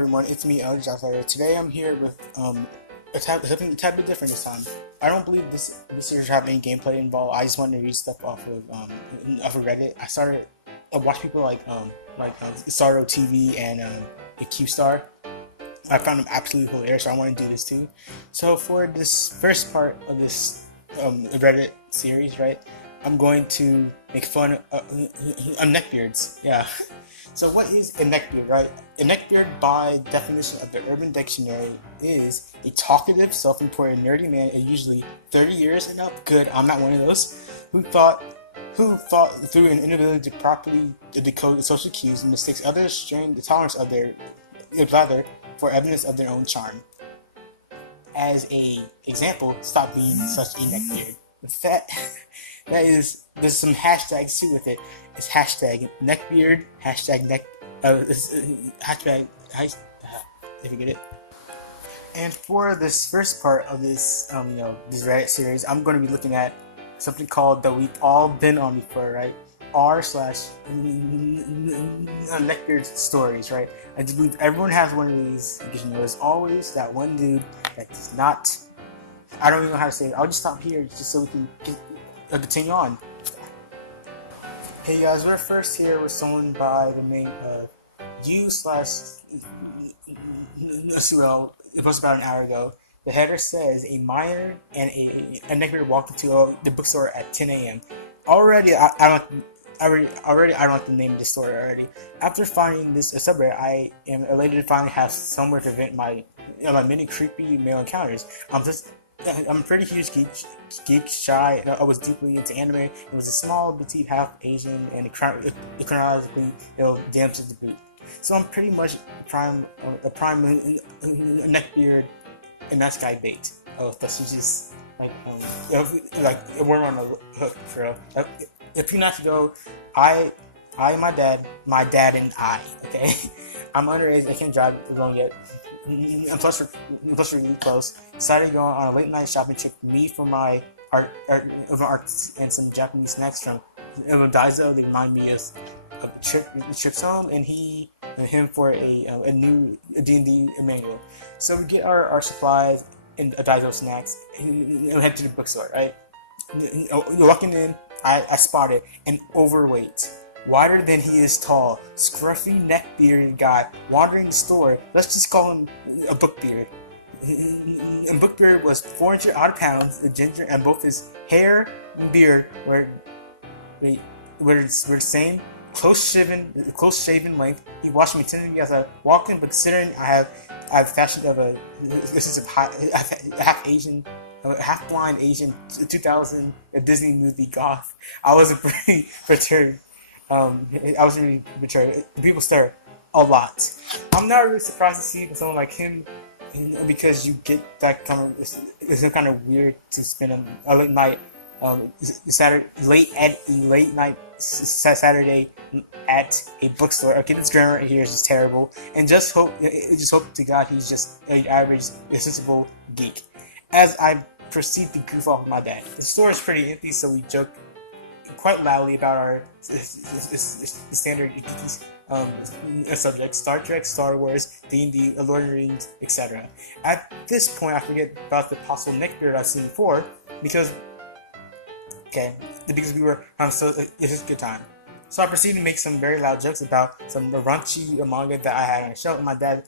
everyone, it's me, Joshua. Today I'm here with something a tad bit different this time. I don't believe this series have any gameplay involved. I just wanted to read stuff off of Reddit. I watched people like SorrowTV and the Q-Star. I found them absolutely hilarious, so I want to do this too. So for this first part of this Reddit series, right, I'm going to make fun of neckbeards. Yeah. So what is a neckbeard, right? A neckbeard, by definition of the Urban Dictionary, is a talkative, self-important, nerdy man, usually 30 years and up. Good, I'm not one of those. Who thought through an inability to properly decode social cues and mistakes others, strain the tolerance of their other for evidence of their own charm. As a example, stop being such a neckbeard. There's some hashtags too with it. It's hashtag neckbeard, hashtag neck, hashtag, if you get it. And for this first part of this, this Reddit series, I'm going to be looking at something called that we've all been on before, right? r/neckbeardstories, right? I do believe everyone has one of these because there's always that one dude that does not. I don't even know how to say it. I'll just stop here just so we can continue on. Hey guys, we're first here with someone by the name of u/Suel. It was about an hour ago. The header says a minor and a neckbeard walked into the bookstore at 10 a.m. Already, I don't like the name of the story already. After finding this subreddit, I am elated to finally have somewhere to vent my many creepy male encounters. I'm a pretty huge geek, shy. I was deeply into anime. It was a small, petite, half Asian, and chronologically, damn to the boot. So I'm pretty much a prime neckbeard and nice guy bait. Oh, that's just like a worm on a hook for a few nights ago. My dad and I. Okay, I'm underage. I can't drive alone yet. And plus we're really close. Decided to go on a late night shopping trip. Me for my art and some Japanese snacks from Daiso. They remind me of the trip zone, and him for a new D&D manual. So we get our supplies and Daiso snacks and we head to the bookstore. Right, walking in, I spotted an overweight, wider than he is tall, scruffy neck-bearded guy wandering the store. Let's just call him a bookbeard. And Bookbeard was 400 odd pounds, the ginger, and both his hair and beard were the same, close shaven length. He watched me attentively as I walked in, but considering I have fashion of half Asian, half blind Asian 2000 Disney movie goth, I was pretty perturbed. I was really betrayed. People stare a lot. I'm not really surprised to see someone like him, because you get that kind of. It's kind of weird to spend a late night, late night Saturday at a bookstore. Okay, this grammar right here is just terrible, and just hope to God he's just an average, sensible geek. As I proceed to goof off with my dad, the store is pretty empty, so we joke quite loudly about our standard subjects: Star Trek, Star Wars, D&D, Lord of the Rings, etc. At this point, I forget about the possible neckbeard I've seen before because we were it's just a good time. So I proceeded to make some very loud jokes about some raunchy manga that I had on the shelf. And my dad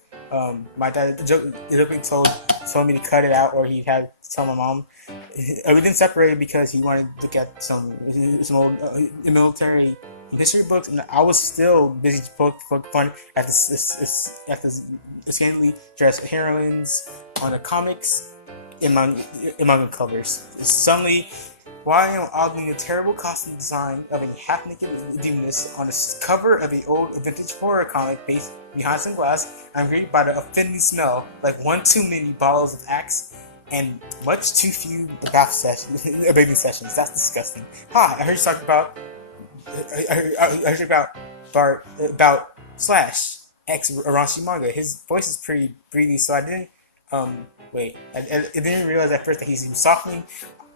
jokingly told me to cut it out, or he'd have to tell my mom. We didn't separate because he wanted to look at some old military history books, and I was still busy poking fun at the scantily dressed heroines on the comics in manga covers. Suddenly, why am I ogling a terrible costume design of a half-naked demoness on the cover of an old vintage horror comic based behind some glass? I'm greeted by the offending smell, like one too many bottles of Axe and much too few bathing sessions. That's disgusting. Hi, I heard you talk about. I heard about Slash X Raunchy manga. His voice is pretty breathy, so I didn't wait. I didn't realize at first that he's even softening.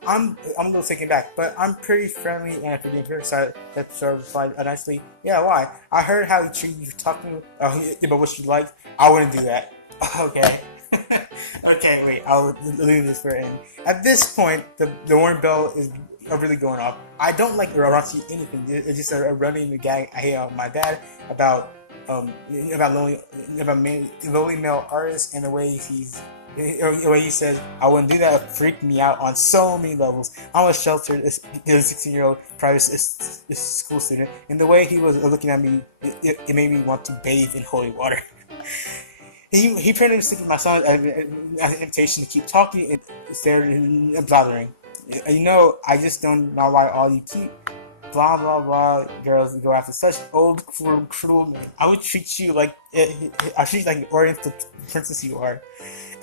I'm a little taken back, but I'm pretty friendly and forgiving her. So that sort of replied nicely, yeah, why? I heard how he treated you for talking about what you liked. I wouldn't do that. Okay. Okay, wait, I'll leave this for end. At this point, the warning bell is really going off. I don't like raunchy anything. It's just a running the gag. I hear my dad about lonely male artists and the way he says I wouldn't do that. It freaked me out on so many levels. I'm a sheltered, 16-year-old private school student, and the way he was looking at me, it made me want to bathe in holy water. He pretty much thinking my son as an invitation to keep talking and instead of blathering. You know, I just don't know why all you keep blah blah blah girls go after such old cruel men. I would treat you like an Oriental princess you are.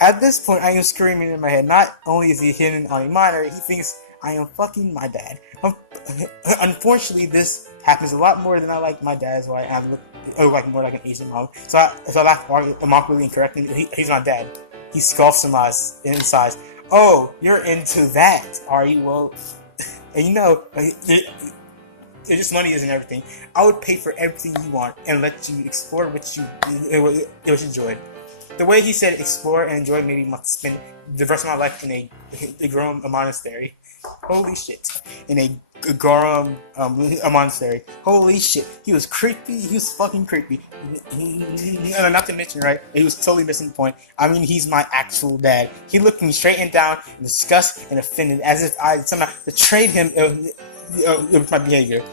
At this point, I am screaming in my head. Not only is he hitting on a minor, he thinks I am fucking my dad. Unfortunately, this happens a lot more than I like my dad's why I look like more like an Asian mom. So I laugh mockingly and correctly. He's my dad. He scoffs in his eyes. Oh, you're into that, are you? Well, and you know, just money isn't everything. I would pay for everything you want and let you explore what you enjoyed. The way he said explore and enjoy made me want to spend the rest of my life in a Gorum monastery. Holy shit. In a Gorum monastery. Holy shit. He was creepy. He was fucking creepy. Not to mention, right, he was totally missing the point. I mean, he's my actual dad. He looked me straight and down in disgust and offended as if I somehow betrayed him with my behavior.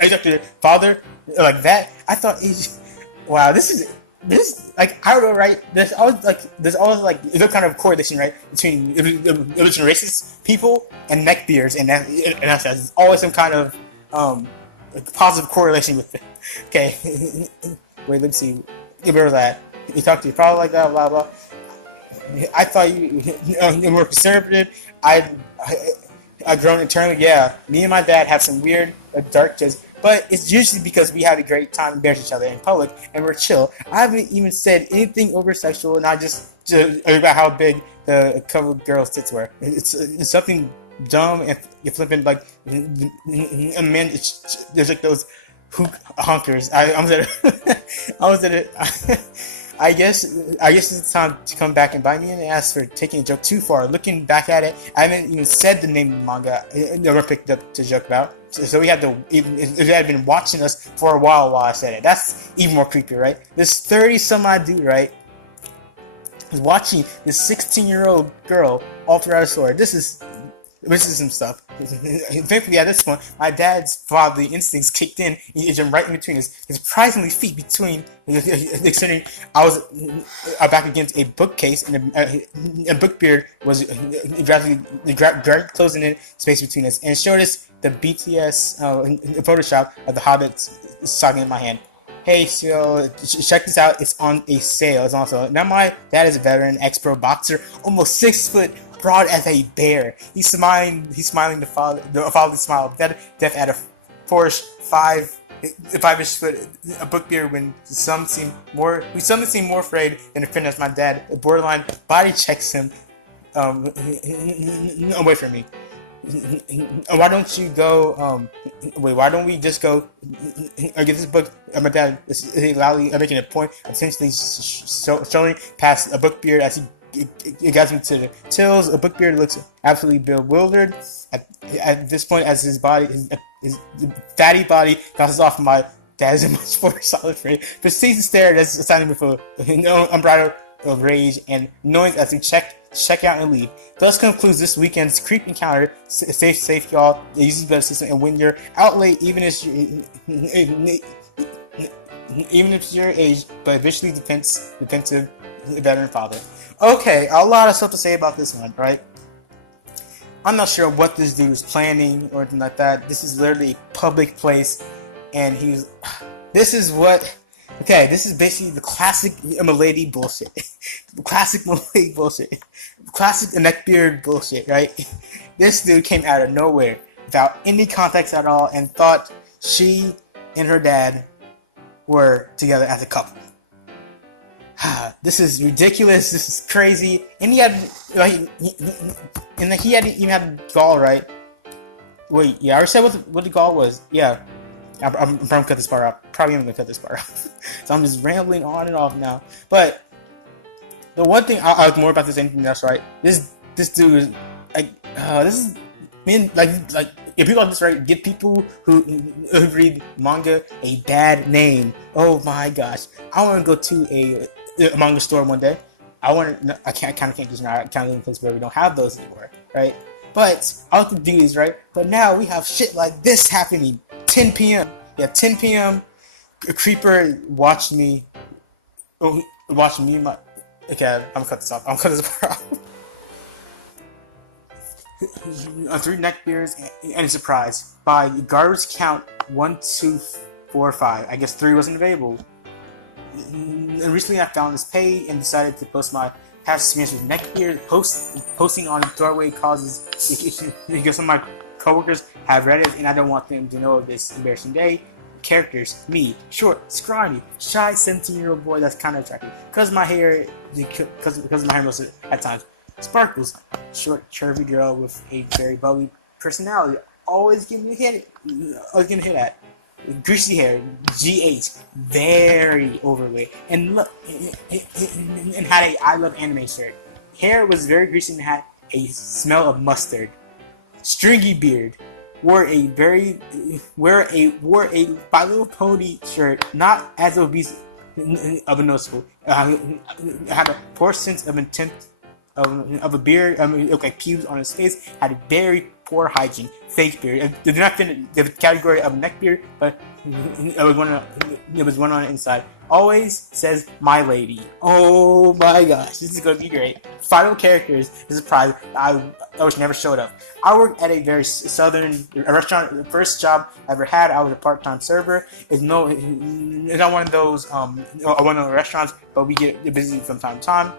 Exactly, father, like that. I thought, wow, this like I don't know, right? There's always like no kind of correlation, right, between racist people and neckbeards, and that's there's always some kind of positive correlation with it. Okay, wait, let's see. Where was that? You talk to your father like that, blah blah. I thought you were conservative. I've grown internally. Yeah, me and my dad have some weird, dark jokes, but it's usually because we have a great time embarrassing each other in public and we're chill. I haven't even said anything over sexual, and I just about how big the couple of girls' tits were. It's something dumb and flippant, like men. There's like those honkers. I was at it. I guess it's time to come back and bite me in the ass for taking a joke too far. Looking back at it, I haven't even said the name of the manga I never picked up to joke about. So we had to, if they had been watching us for a while I said it. That's even more creepy, right? This 30-some-odd dude, right, is watching this 16-year-old girl all throughout the story. This is some stuff. Thankfully, at this point, my dad's fatherly instincts kicked in. He jumped right in between his surprisingly feet between. Considering I was back against a bookcase, and a Bookbeard was gradually closing in space between us, and showed us the BTS Photoshop of the Hobbit saga in my hand. Hey, so check this out. It's on a sale. It's also now my dad is a veteran ex-pro boxer, almost 6 foot. Broad as a bear. He's smiling the fatherly smile of death at a force 5-ish foot a Bookbeard when some seem more afraid than offended as my dad borderline body checks him away from me. Why don't you go why don't we just go get this book? My dad is loudly making a point, intentionally showing past a Bookbeard as he got him to the tills. A Bookbeard looks absolutely bewildered at this point as his fatty body bounces off my dad's much more solid frame. Proceeds to stare as signing with unbridled of rage and noise as we check out and leave. Thus concludes this weekend's creep encounter. Stay safe, y'all. Use the better system, and when you're out late, even if you're age, but visually defensive veteran father. Okay, a lot of stuff to say about this one, right? I'm not sure what this dude was planning or anything like that. This is literally a public place, and this is basically the classic Milady bullshit. Classic Milady bullshit. Classic neckbeard bullshit, right? This dude came out of nowhere without any context at all and thought she and her dad were together as a couple. this is ridiculous. This is crazy. And he had, like, and he hadn't even had gall, right? Wait, yeah, I already said what the gall was. Yeah, I'm probably gonna cut this part out. Probably gonna cut this part out. So I'm just rambling on and off now. But the one thing I like more about this than anything else, right? This dude is like, this is, man, like if you got this right, give people who read manga a bad name. Oh my gosh, I want to go to a manga store one day. I kind of can't just now. I kind of live in a place where we don't have those anymore, right? But I like to do these, right? But now we have shit like this happening. 10 p.m. Yeah, 10 p.m. A creeper watched me. Watched me. Okay, I'm gonna cut this off. I'm gonna cut this part off. 3 neckbeards and a surprise. By garbage count 1, 2, 4, 5. I guess 3 wasn't available. And recently I found this page and decided to post my past experience with Neckbeard. Posting on doorway causes because some of my coworkers have read it and I don't want them to know of this embarrassing day. Characters: me, short, scrawny, shy 17-year-old boy that's kind of attractive because my hair, because my hair most at times. Sparkles, short, curvy girl with a very bubbly personality, always getting hit at. Greasy hair, GH, very overweight, and look, and had a "I love anime" shirt. Hair was very greasy and had a smell of mustard. Stringy beard, wore a My Little Pony shirt, not as obese of a noticeable. Had a poor sense of intent of a beard. It looked like pubes on his face. Had a very poor hygiene. Fake beard. It did not fit in the category of neck beard, but it was one on the inside. Always says "my lady." Oh my gosh, this is gonna be great. Final characters. This is a surprise. I wish never showed up. I worked at a very southern restaurant. The first job I ever had. I was a part-time server. It's not one of those one of the restaurants, but we get busy from time to time.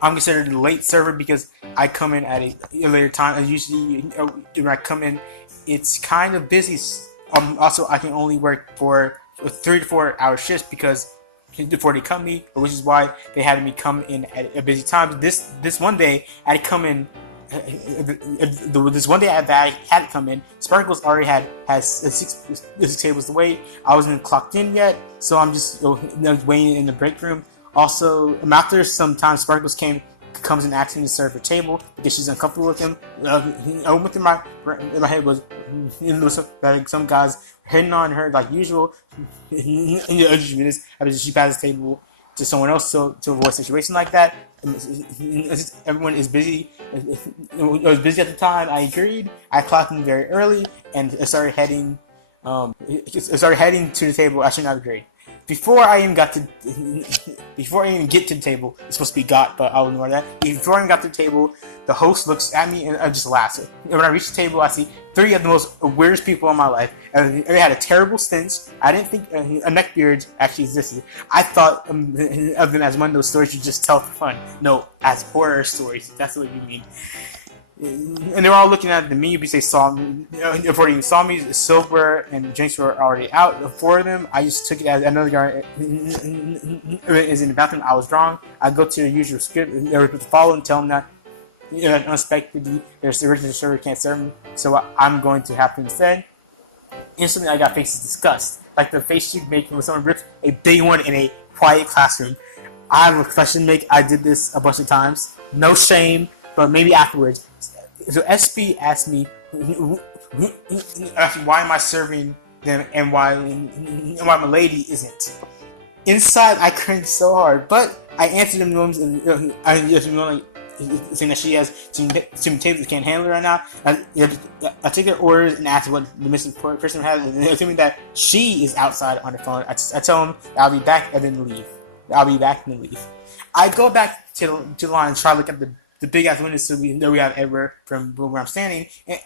I'm considered a late server because I come in at a later time. Usually, when I come in, it's kind of busy. Also, I can only work for 3 to 4 hour shifts because before they cut me, which is why they had me come in at a busy time. This one day, I had to come in. This one day that I had to come in, Sparkles already has six tables to wait. I wasn't clocked in yet, so I'm just waiting in the break room. Also, after some time, Sparkles comes and asks me to serve her table because she's uncomfortable with him. I went through in my head was some guys hitting on her like usual. She passes the table to someone else to avoid a situation like that. Everyone is busy. It was busy at the time. I agreed. I clocked in very early and started heading to the table. I should not agree. Before I even get to the table, it's supposed to be got, but I'll ignore that. Before I even got to the table, the host looks at me and I just laughs. And when I reach the table, I see 3 of the most weirdest people in my life. And they had a terrible stench. I didn't think a neckbeard actually existed. I thought of them as one of those stories you just tell for fun. No, as horror stories. That's what you mean. And they're all looking at the menu because they saw me. Before they even saw me, the silverware and drinks were already out. The 4 of them, I just took it as another guy is in the bathroom. I was wrong. I go to the usual script. They were to follow and tell them that unexpectedly their original server can't serve me, so I'm going to have to instead. Instantly, I got faces disgust, like the face you'd make when someone rips a big one in a quiet classroom. I have a confession to make. I did this a bunch of times. No shame, but maybe afterwards. So SP asked me, why am I serving them and why my lady isn't? Inside, I cringed so hard, but I answered them and I just saying that she has too many tables that can't handle it right now. I take their orders and ask what the missing person has, and they tell me that she is outside on the phone. I tell them I'll be back and then leave. I go back to the line and try to look at the big ass windows so we have everywhere from where I'm standing. And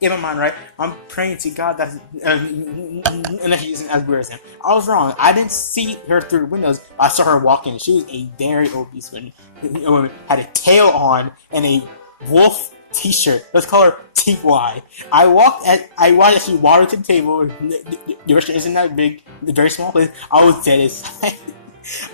in my mind, right, I'm praying to God that unless she isn't as weird as him. I was wrong. I didn't see her through the windows. I saw her walking. She was a very obese woman. Had a tail on and a wolf t-shirt. Let's call her TY. I watched as she walked to the table. The restaurant isn't that big. It's a very small place. I was dead inside.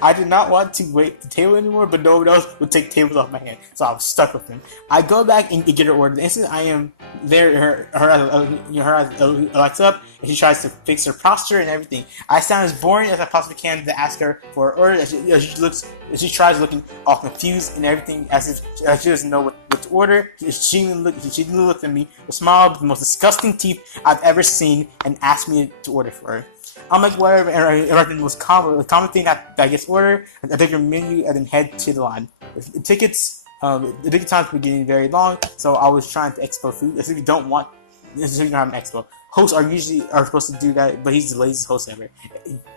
I did not want to wait the table anymore, but no one else would take tables off my hand, so I was stuck with them. I go back and get her order. The instant I am there, her eyes lights up, and she tries to fix her posture and everything. I sound as boring as I possibly can to ask her for her order. She tries looking all confused and everything, as if she doesn't know what to order. She looked at me, smiled with the most disgusting teeth I've ever seen, and asked me to order for her. I'm like, whatever, and I think the most common thing that gets ordered, I take your menu and then head to the line. The ticket times were getting very long, so I was trying to expo food. If you don't want, if you don't have an expo, hosts are supposed to do that, but he's the laziest host ever.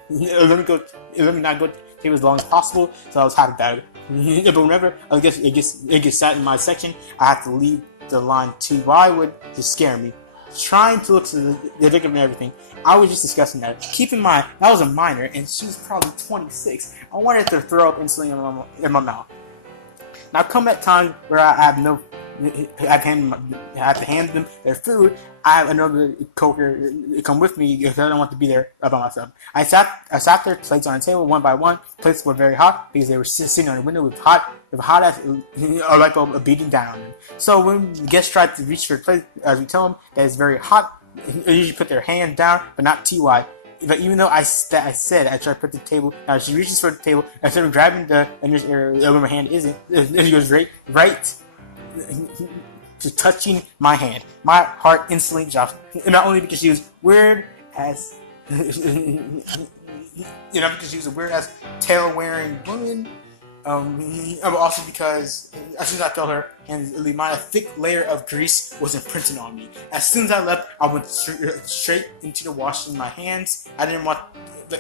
Let me not go take as long as possible, so I was hot about it. But whenever I guess it gets sat in my section, I have to leave the line too wide to scare me. Trying to look to the victim and everything, I was just discussing that. Keep in mind, that was a minor, and she was probably 26. I wanted to throw up instantly in my mouth. Now come that time where I have to hand them their food. I have another coworker come with me because I don't want to be there by myself. I sat there, plates on the table one by one. Plates were very hot because they were sitting on the window with hot as a light bulb beating down on them. So when the guests try to reach for the plate, as we tell them that it's very hot, they usually put their hand down, but not too wide. But even though I said I tried to put the table, now she reaches for the table, instead of grabbing the nearest area where my hand isn't, she goes right to touching my hand. My heart instantly drops, and not only because she was weird as, because she was a weird as tail-wearing woman, but also because as soon as I felt her hands leave mine, a thick layer of grease was imprinted on me. As soon as I left, I went straight into the washing my hands. I didn't want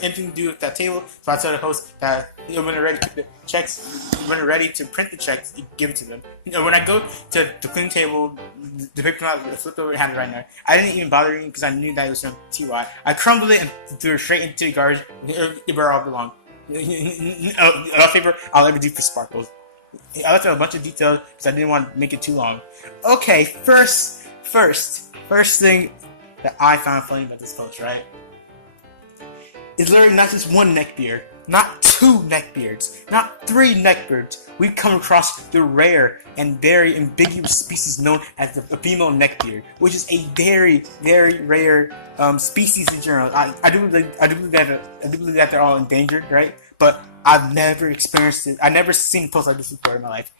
anything to do with that table, so I told the host that when they're ready to keep the checks, when they're ready to print the checks, you give it to them. When I go to the clean table, the paper not flipped over and had it right there. I didn't even bother because I knew that it was from TY. I crumbled it and threw it straight into the garbage where it all belonged. A favor I'll ever do for Sparkles. I left out a bunch of details because I didn't want to make it too long. Okay, first thing that I found funny about this post, right? Is literally not just one neckbeard, not two neckbeards, not three neckbeards. We've come across the rare and very ambiguous species known as the female neckbeard, which is a very, very rare species in general. I do believe that they're all endangered, right? But I've never experienced it. I've never seen posts like this before in my life.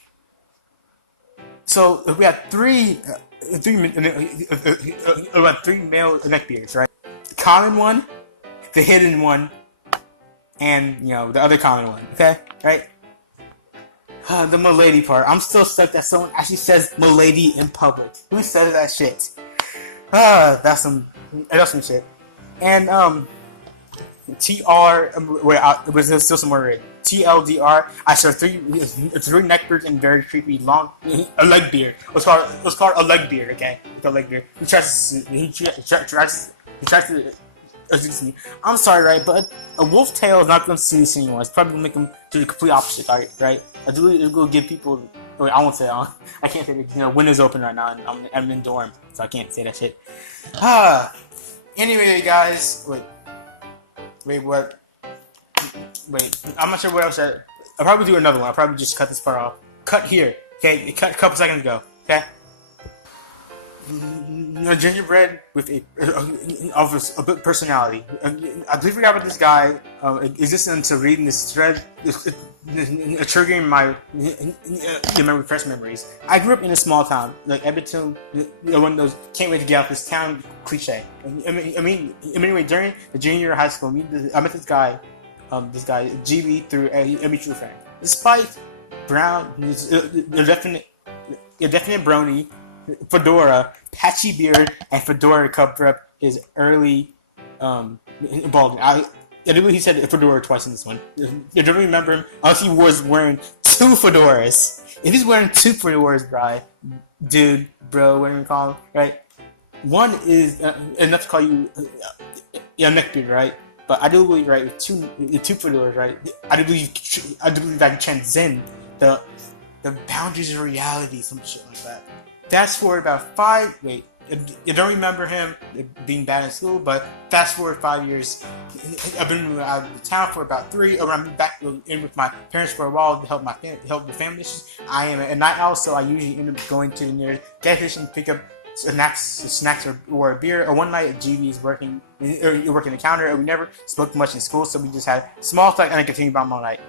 So we have three male neckbeards, right? The common one, the hidden one, and the other common one. Okay, right? The milady part. I'm still stuck that someone actually says milady in public. Who says that shit? That's some shit. And was there still some more red? TLDR. I saw three neckbeards and very creepy long a leg beard. It was called a leg beard. Okay, a leg beard. He tries to. Excuse me. I'm sorry, right? But a wolf tail is not going to seduce anyone. It's probably going to make them do the complete opposite, right? I do. It's going to give people. Wait, I won't say that. I can't say that. Window's open right now, and I'm in dorm, so I can't say that shit. Anyway, guys. Wait, what? Wait, I'm not sure what else. I'll probably do another one. I'll probably just cut this part off. Cut here. Okay, it cut a couple seconds ago. Okay. Gingerbread with a bit personality. I completely forgot about this guy. Existed until reading this thread, triggering my repressed memories. I grew up in a small town, like Edmonton. One of those can't wait to get out this town cliche. Anyway, during the junior year of high school, I met this guy, GB, through a mutual friend. Despite brown, a definite brony, fedora, patchy beard, and fedora to cover up his early balding. I believe he said fedora twice in this one. I don't remember him unless he was wearing two fedoras. If he's wearing two fedoras, bro, whatever you call him, right? One is enough to call you a neckbeard, right? But I do believe, right, with two fedoras, right? I do believe I can transcend the boundaries of reality, some shit like that. Fast forward about You don't remember him being bad in school, but fast forward 5 years, I've been out of the town for about 3. Or I'm back in with my parents for a while to help the family issues. I am a night owl, so I usually end up going to the nearest gas station to pick up snacks or a beer. Or one night, GB's working the counter, and we never spoke much in school, so we just had small talk, and I continued about my night.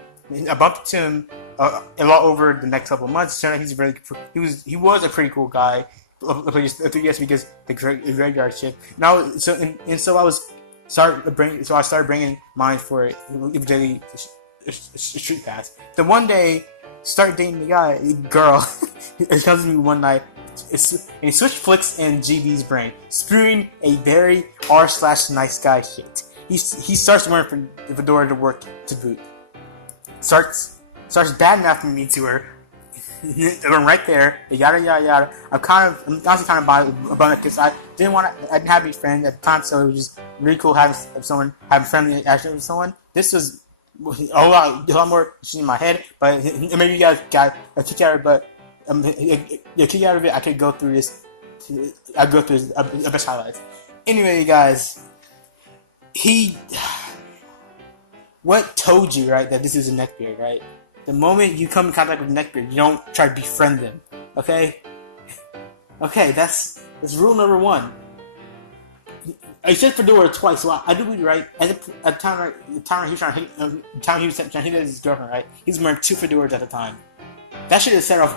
I bumped into him a lot over the next couple of months. Turned out he was a pretty cool guy. 3 years because the graveyard shift. Now, so I started bringing mine for daily street pass. Then one day, start dating the girl. It comes to me one night, and he switched flicks in GB's brain, spewing a very r/nice guy shit. He starts wearing the fedora to work to boot. Starts badmouthing me to her. I'm right there, yada yada yada. I'm honestly kind of bummed because I didn't have any friends at the time, so it was just really cool having friendly interaction with someone. This was a lot more shit in my head, but maybe you guys got a kick out of it. But a kick out of it, I could go through this. I go through the best highlights. Anyway, you guys, what told you, right, that this is a neckbeard, right? The moment you come in contact with neckbeard, you don't try to befriend them. Okay? Okay, that's rule number 1. I said fedora twice, so I do read right. At the time he was trying to hit his girlfriend, right? He was wearing 2 fedoras at a time. That should have set off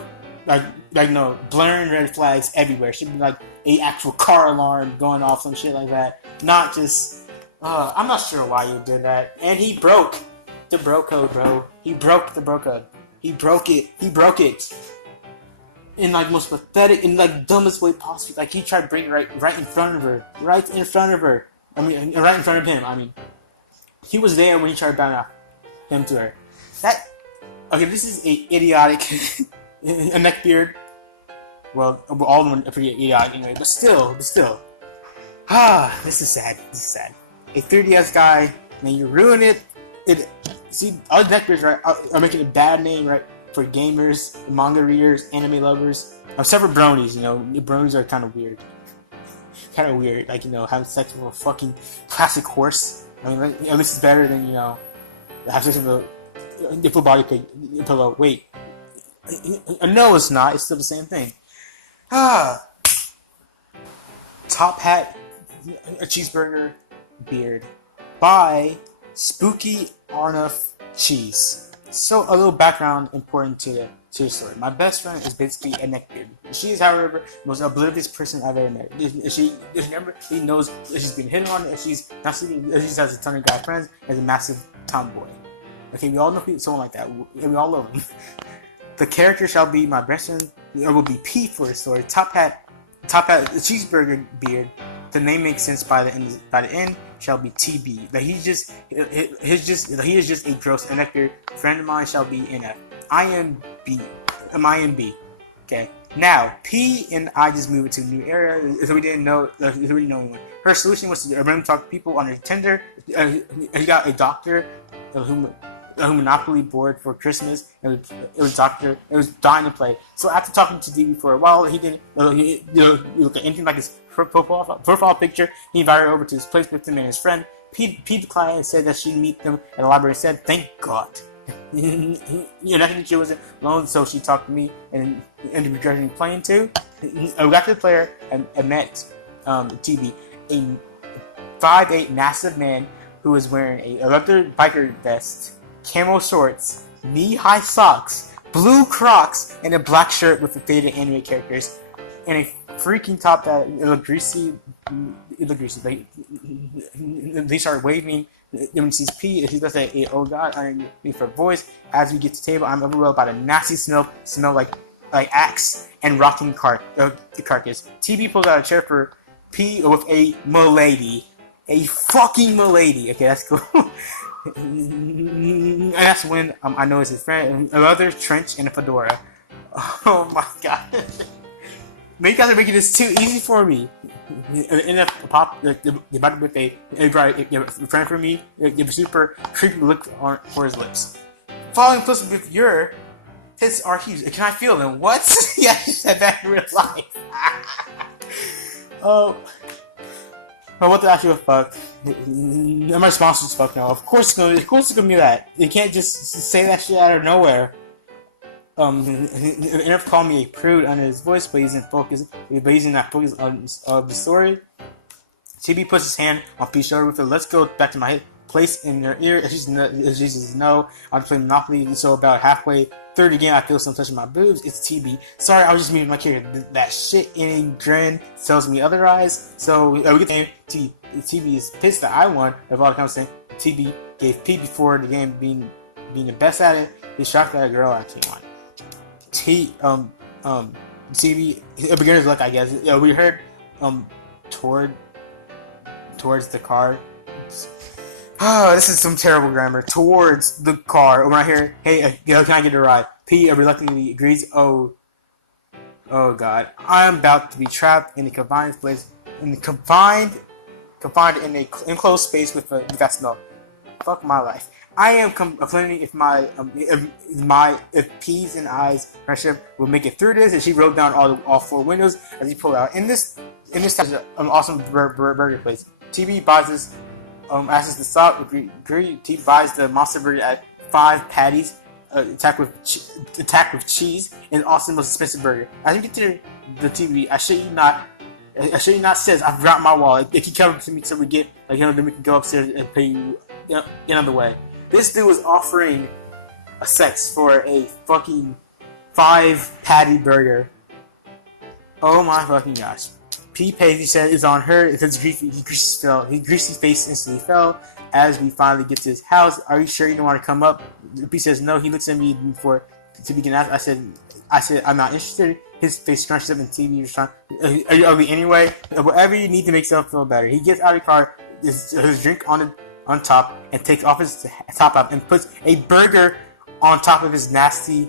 blaring red flags everywhere. Should be like a actual car alarm going off, some shit like that. Not just I'm not sure why you did that. And he broke the bro code, bro. He broke the bro code. He broke it. In like most pathetic, in like dumbest way possible. Like he tried to break it right in front of her. Right in front of her. I mean, right in front of him. I mean, he was there when he tried to bound him to her. This is a idiotic a neckbeard. Well, all of them are pretty idiotic anyway. But still. This is sad. A 3DS guy, man, you ruin it. See, all the neckbeards, right, are making a bad name, right, for gamers, manga readers, anime lovers. Except for bronies, bronies are kind of weird. Like, having sex with a fucking classic horse. I mean, at least it's better than, have sex with a full body pillow. Wait. No, it's not. It's still the same thing. Top hat, a cheeseburger, beard. By Spooky Arnuff Cheese. So a little background important to the story. My best friend is basically a neckbeard. She is, however, the most oblivious person I've ever met. She knows that she's been hit on, and she's not sleeping. She has a ton of guy friends and is a massive tomboy. Okay, we all know someone like that, and we all love him. The character shall be my best friend. It will be P for the story. Top hat, cheeseburger beard. The name makes sense by the end. Shall be TB. But he is just a gross neckbeard. Friend of mine shall be NF. IMB. Okay. Now P and I just moved to a new area, so we didn't know anyone. Her solution was to random talk to people on her Tinder. He got a doctor who Monopoly board for Christmas. It was dying to play. So after talking to DB for a while, he didn't look at anything like his profile picture. He invited her over to his place with him and his friend. P declined and said that she'd meet them at the library. Said, "Thank God." Nothing. She wasn't alone, so she talked to me and the regretting playing too. I got to the player and met TB, a 5'8" massive man who was wearing a leather biker vest, camo shorts, knee-high socks, blue Crocs, and a black shirt with the faded anime characters, and a freaking top that it looked greasy. They start waving. When he sees P, he does say, "Oh God!" underneath her voice. As we get to the table, I'm overwhelmed by the nasty smell like axe and rotting carcass. TB pulls out a chair for P with a milady, a fucking milady. Okay, that's cool. And that's when I know it's his friend, a leather trench and a fedora. Oh my God! You guys are making this too easy for me. In a pop, the about with a friend for me, give a super creepy look for his lips. Following close with your his are huge. Can I feel them? What? Yeah, you said that in real life. Oh, but what the actual fuck? My response was fuck no. Of course it's gonna be that. You can't just say that shit out of nowhere. Enough called me a prude under his voice, but he's not focused on the story. TB puts his hand on Pete's shoulder with it. Let's go back to my place in her ear. She says no. I'm playing Monopoly, so about halfway through the game, I feel some touching my boobs. It's TB. Sorry, I was just meeting my character. That shit in grin tells me otherwise. So we get the game. TB is pissed that I won. Of all the conversation, TB gave P before the game being the best at it. He's shocked that a girl actually won. TB, a beginner's luck, I guess. We heard towards the car. Oh, this is some terrible grammar. Towards the car. When I hear, hey, can I get a ride? P reluctantly agrees. Oh God, I'm about to be trapped in a confined place, confined in a enclosed space with that smell. Fuck my life. I am complaining if P's and I's friendship will make it through this. And she wrote down all 4 windows as he pulled out. In this is an awesome burger place. TB buys this. Asks us to stop. Agree. TB buys the monster burger at 5 patties. Attacked with cheese, and awesome most expensive burger. As we get to the TV, I shit you not. Says I've dropped my wallet. If you come to me, so we get then we can go upstairs and pay you another way. This dude was offering a sex for a fucking 5 patty burger. Oh my fucking gosh. P pays, he said, is on her. His greasy face instantly fell. As we finally get to his house, are you sure you don't want to come up? P says no. He looks at me before to begin asking. I said I'm not interested. His face scrunches up and TV is trying. Are you ugly anyway? Whatever you need to make yourself feel better. He gets out of the car, his drink on top, and takes off his top hat and puts a burger on top of his nasty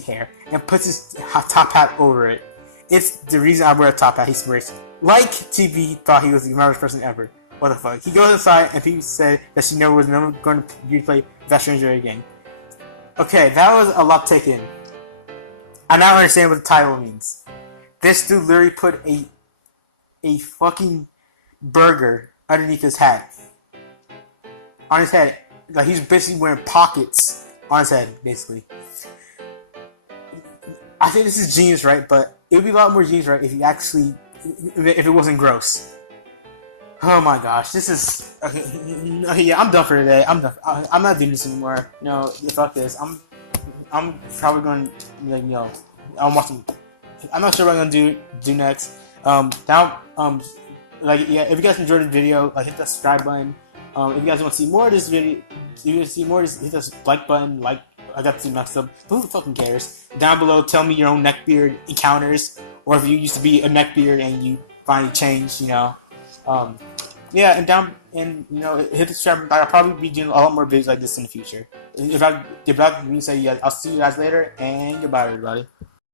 hair and puts his top hat over it. It's the reason I wear a top hat. He swears. Like TV thought he was the smartest person ever. What the fuck? He goes inside and people said that she never was going to play that stranger again. Okay, that was a lot taken. I now understand what the title means. This dude literally put a fucking burger underneath his hat. On his head. Like he's basically wearing pockets on his head, basically. I think this is genius, right? But it would be a lot more genius, right, if it wasn't gross. Oh my gosh, this is okay. Yeah, I'm done for today. I'm done. I'm not doing this anymore. No, fuck this. I'm probably going to, I'm watching. I'm not sure what I'm gonna do next. If you guys enjoyed the video, hit the subscribe button. If you guys want to see more of this video, hit the like button. I got to messed up. Who fucking cares? Down below, tell me your own neckbeard encounters, or if you used to be a neckbeard and you finally changed. Yeah, hit the subscribe button. I'll probably be doing a lot more videos like this in the future. I'll see you guys later, and goodbye, everybody.